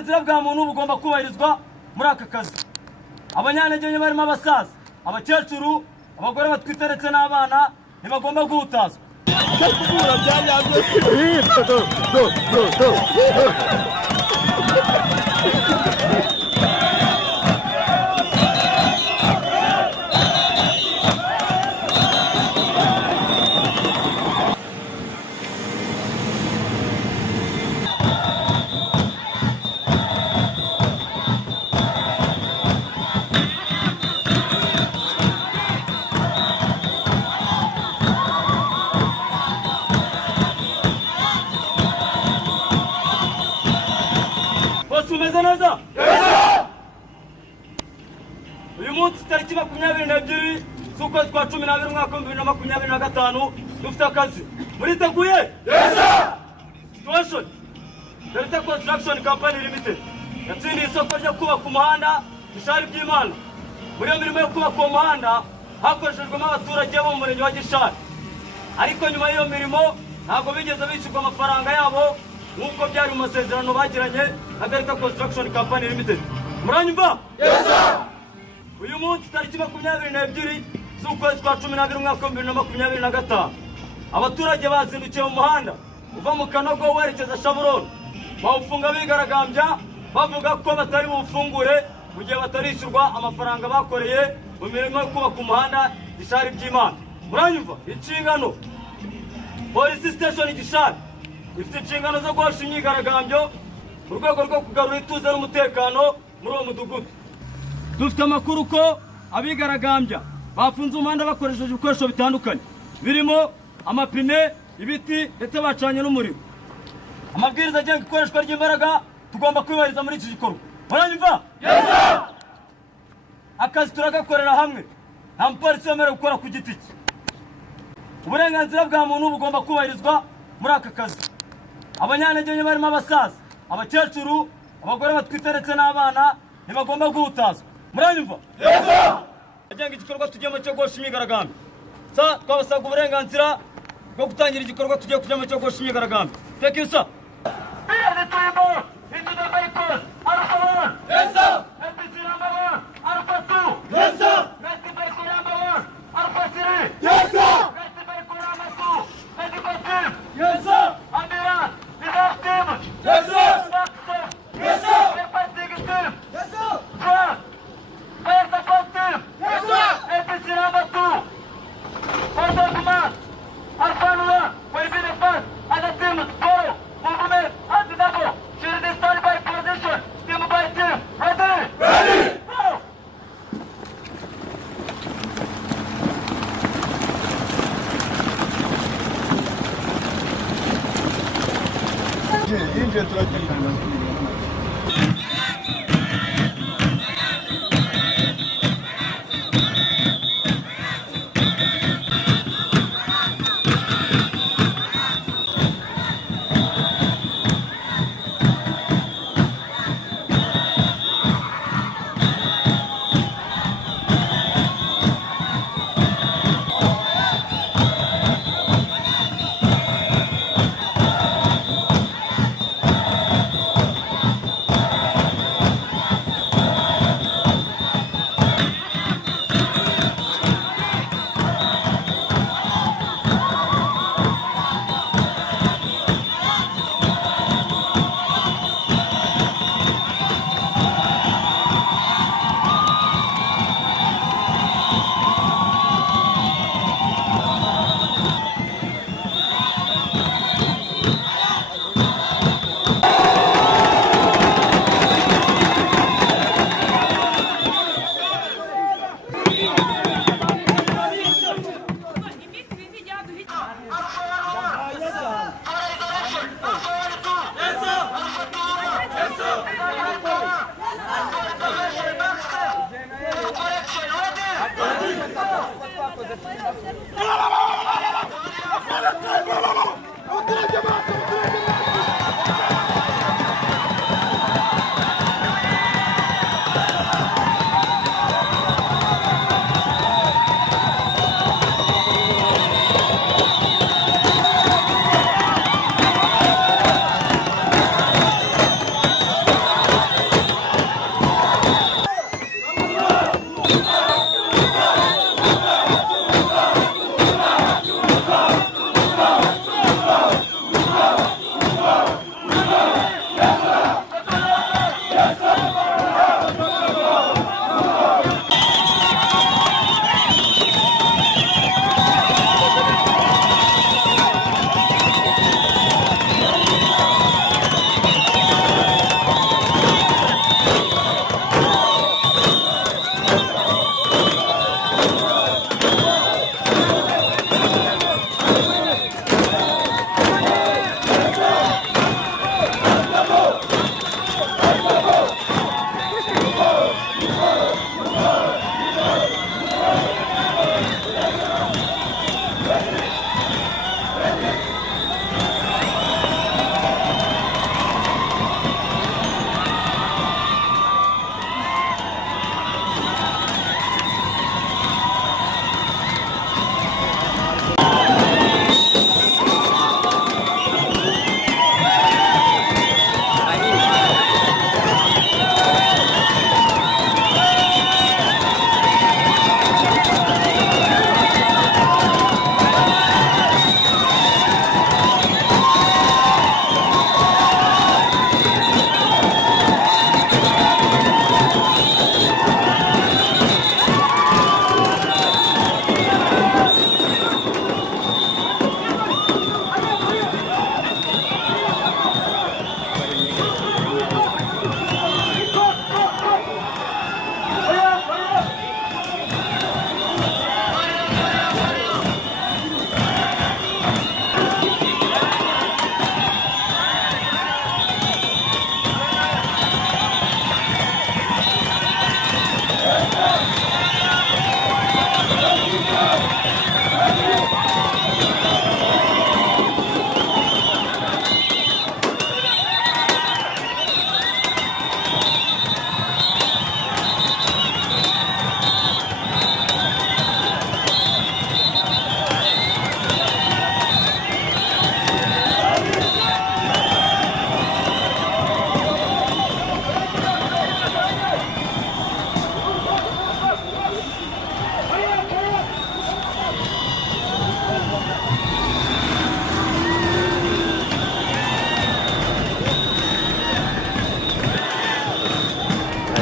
uburenganzira bwa muntu bugomba kubahirizwa muri aka kazi. Abanyantege barimo abasaza, abakecuru, abagore batwite ndetse n'abana ntibagomba guhutazwa. Umeze neza? Yes! Uyu munsi tariki 22 z'ukwezi kwa 12 umwaka wa 2025 dufite akazi. Muriteguye? Yes! Situation. Delta Construction Company Limited yatsindiye isoko ryo kubaka umuhanda Gishari by'Imana. Muri iyo mirimo yo kubaka umuhanda hakoreshejwemo abaturage bo mu murenge wa Gishari. Ariko nyuma y'iyo mirimo ntabwo bigeze bishyurwa amafaranga yabo nk'uko byari mu masezerano bagiranye na Delta Construction Company Limited. Muranyumva? Yes sir! Uyu munsi tariki 22 z'ukwezi kwa 12 umwaka wa 2025 abaturage bazindukiye mu muhanda uva mu Kanogo werekeza Shaburoni bawufunga bigaragambya bavuga ko batari bufungure mu gihe batarishyurwa amafaranga bakoreye mu mirimo yo kubaka umuhanda Gishari by'Imana. Muranyumva? Inshingano Police Station Gishari ifite inshingano zo guhosha imyigaragambyo mu rwego rwo kugarura ituze n'umutekano muri uwo mudugudu. Dufite amakuru ko abigaragambya bafunze umuhanda bakoresheje ibikoresho bitandukanye birimo amapine, ibiti ndetse bacanye n'umuriro. Amabwiriza agenga ikoreshwa ry'imbaraga tugomba kwibahiriza muri iki gikorwa. Muranyumva? Yes sir! Akazi turagakorera hamwe, nta mupolisi wemerewe gukora ku giti cye. Uburenganzira bwa muntu bugomba kubahirizwa muri aka kazi. Abanyantege barimo abasaza, abakecuru, abagore batwite ndetse n'abana ntibagomba guhutazwa. Muranyumva? Yes sir! Agenga igikorwa tugiyemo cyo guhosha imyigaragambyo. Twabasabwa uburenganzira bwo gutangira igikorwa tugiye kujyamo cyo guhosha imyigaragambyo. Thank you sir. Yes sir! Yes sir! Yes sir! Yes sir! Yes sir! Yes sir! Yes Ince turagiye.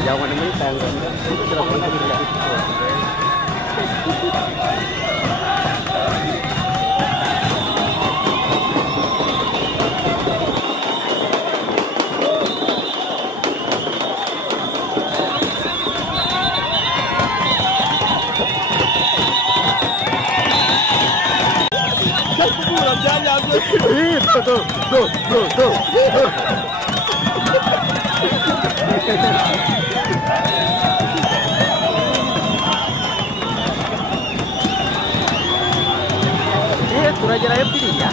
Jangan ini tangga. Tuh. Kurang ajar ayam pilih ya.